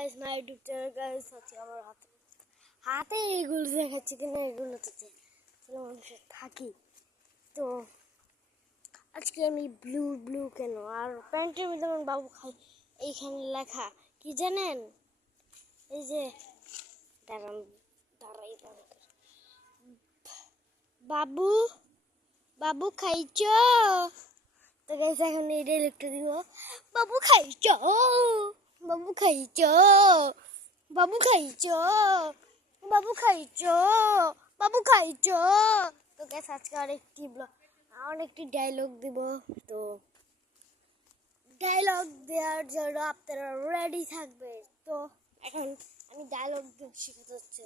Guys my YouTube channel guys আছে আমার হাতে হাতে এগুলো দেখাচ্ছি কিনা এগুলো তো চলো মানুষের থাকি তো আজকে আমি ব্লু ব্লু কেন আর প্যান্টের মধ্যে আমার বাবু খাই এইখানে লেখা কি জানেন এই যে দাঁড়ান দাঁড়াই বাবু বাবু খাইছো তো গাইস এখন এইটা লিখতে দিব বাবু খাইছো বাবু খাইছো বাবু খাইছো বাবু খাইছো বাবু খাইছো তো গাইস আজকে অনেকটি ডায়লগ দিব তো ডায়লগ দেওয়ার জন্য আপনারা রেডি থাকবে তো এখন আমি ডায়লগ শিখাতে হচ্ছে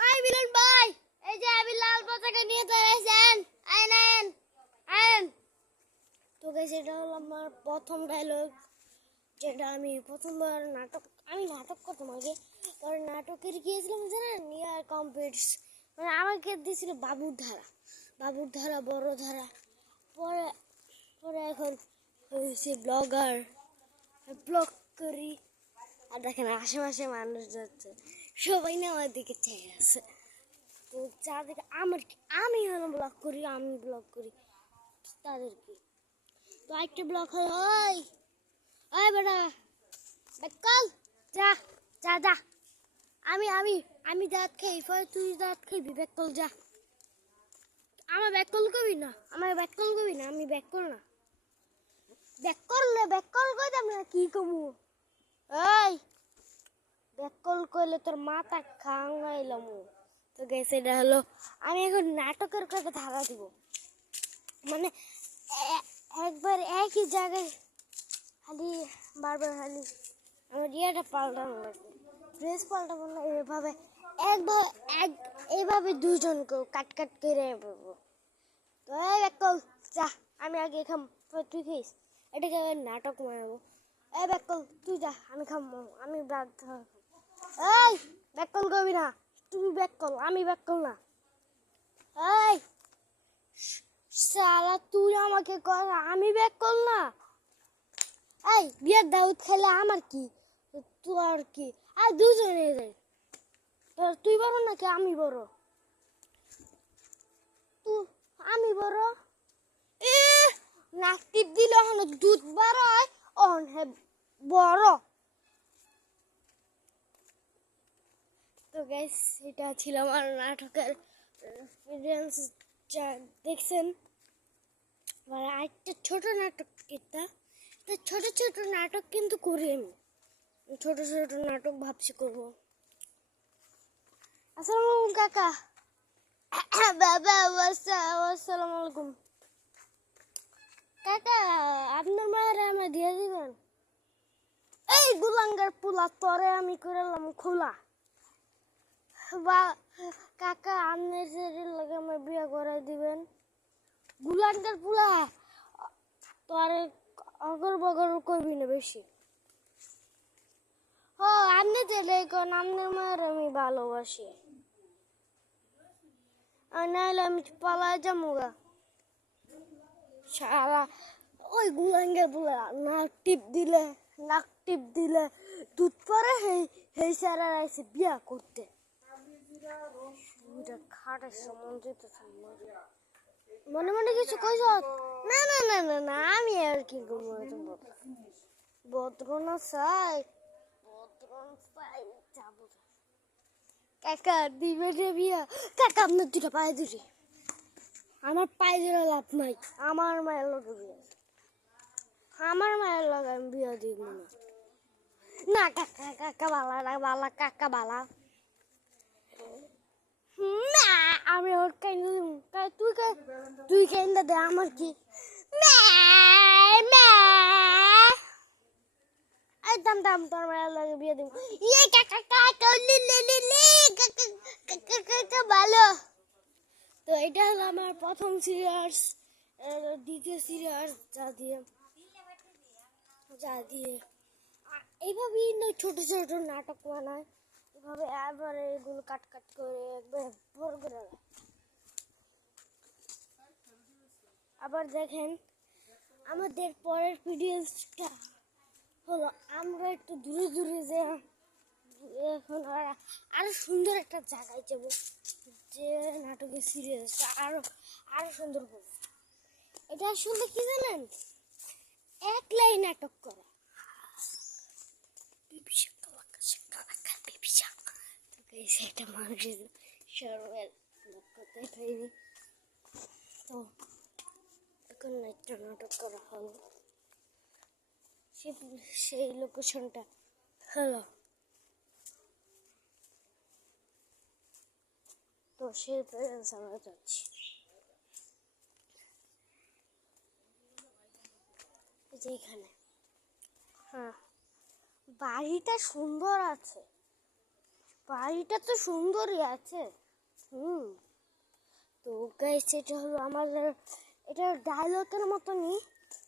আই মিলন ভাই এই যে আমি লাল পতাকা নিয়ে দাঁড়াইছেন আইনেন আইন তো গাইস এটা হলো আমার প্রথম ডায়লগ যেটা আমি প্রথমবার নাটক করতাম আগে পরে নাটকের গিয়েছিলাম জানেন ইয়ার কম্পিটিস মানে আমাকে দিয়েছিল বাবুর ধারা বড় ধারা পরে পরে এখন হয়েছে ব্লগার ব্লগ করি আর দেখেন আশেপাশে মানুষ যাচ্ছে সবাই না আমার দিকে চেয়ে আছে তো যাদেরকে আমি হলো ব্লগ করি তাদেরকে তো একটা ব্লগ হয় ওই বেটা বেকল যা যা যা আমি দাঁত খাই পরে তুই দাঁত খাইবি বেকল যা আমার বেকল কবি না আমি বেকল না বেকল কইতাম না কি কমু এই বেকল কইলে তোর মাথা খাঙ্গাইলাম তো গেছে এটা হলো আমি এখন নাটকের কথা ধারা দিব মানে একবার একই জায়গায় খালি বারবার খালি আমার ইয়েটা পাল্টানো লাগবে ড্রেস পাল্টাবো না এইভাবে দুজনকেও কাট করে পড়বো তো বেকল যা আমি আগে খাম তুই খাইস এটাকে নাটক মারবো বেকল তুই যা আমি খামো আমি এই বেকল কবি না তুই বেকল আমি বেকল না এই শালা তুই আমাকে কর আমি বেকল না এই বিয়ের দাউদ খেলে আমার কি তুই আর কি আর দুজনে যাই তুই বড় নাকি আমি বড় আমি বড় নাক টিপ দিলে এখন দুধ বাড়ায় বড় তো গাইস এটা ছিল আমার নাটকের এক্সপিরিয়েন্স যা দেখছেন মানে একটা ছোট নাটক ছোট নাটক কিন্তু করি আমি ছোট নাটক ভাবছি করবো আসসালামু আলাইকুম কাকা বাবা আসসালামু আলাইকুম কাকা আপনার মায়ের আমার দিয়ে দিবেন এই গুলাঙ্গার পোলা তরে আমি করলাম খোলা বা কাকা আপনার লাগে আমার বিয়ে করে দিবেন গুলাঙ্গার পোলা তরে অগর বগর করবি না বেশি আপনি চলে কোন আপনার মায়ের আমি ভালোবাসি আর নাহলে আমি পালা যামুগা সারা ওই গুলাঙ্গে বলে নাক টিপ দিলে দুধ পরে হেই সারা রাইছে বিয়া করতে খাটের সম্বন্ধে মনে কিছু কইস না আমি আর কি করবো ভদ্র না চাই যাবো কাকা দিবে রে বিয়া কাকা আপনার দুটা পায়ে ধরে আমার পায়ে ধরে লাভ নাই আমার মায়ের লগে আমি বিয়া দিব না কাকা বালা কাকা বালা না আমি ওর কেন তুই কেন দে আমার কি দাম তোর মায়ের লগে বিয়ে দিব ইয়ে কাকা ভালো তো এটা হলো আমার প্রথম সিরিয়াস দ্বিতীয় সিরিয়াস যা দিয়ে এইভাবেই ছোট নাটক বানায় এভাবে একবারে এগুলো কাট করে একবার ভর করে আবার দেখেন আমাদের পরের ভিডিওটা হলো আমরা একটু দূরে দূরে যে এখন আরো সুন্দর একটা জায়গায় যাব, যে নাটকের সিরিয়াসটা আরো আরো সুন্দর করবো। এটা আসলে কি জানেন, একলাই নাটক করা। সেটা মানুষের সর্বের করতে পারিনি, তো এখন একটা নাটক করা হলো। সেই লোকেশনটা হলো, তো সেই প্রেজেন্স আমরা যাচ্ছি। যেখানে হ্যাঁ বাড়িটা সুন্দর আছে, বাড়িটা তো সুন্দরই আছে। তো গাইস এটা হলো আমাদের, এটা ডায়লগের মতনই,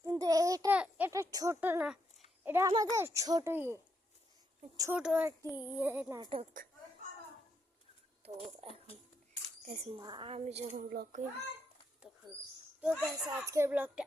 কিন্তু এটা এটা ছোট না, এটা আমাদের ছোটই ছোট একটি নাটক। তো এখন গাইস আমি যখন ব্লগ করি তখন, তো গাইস আজকের ব্লগটা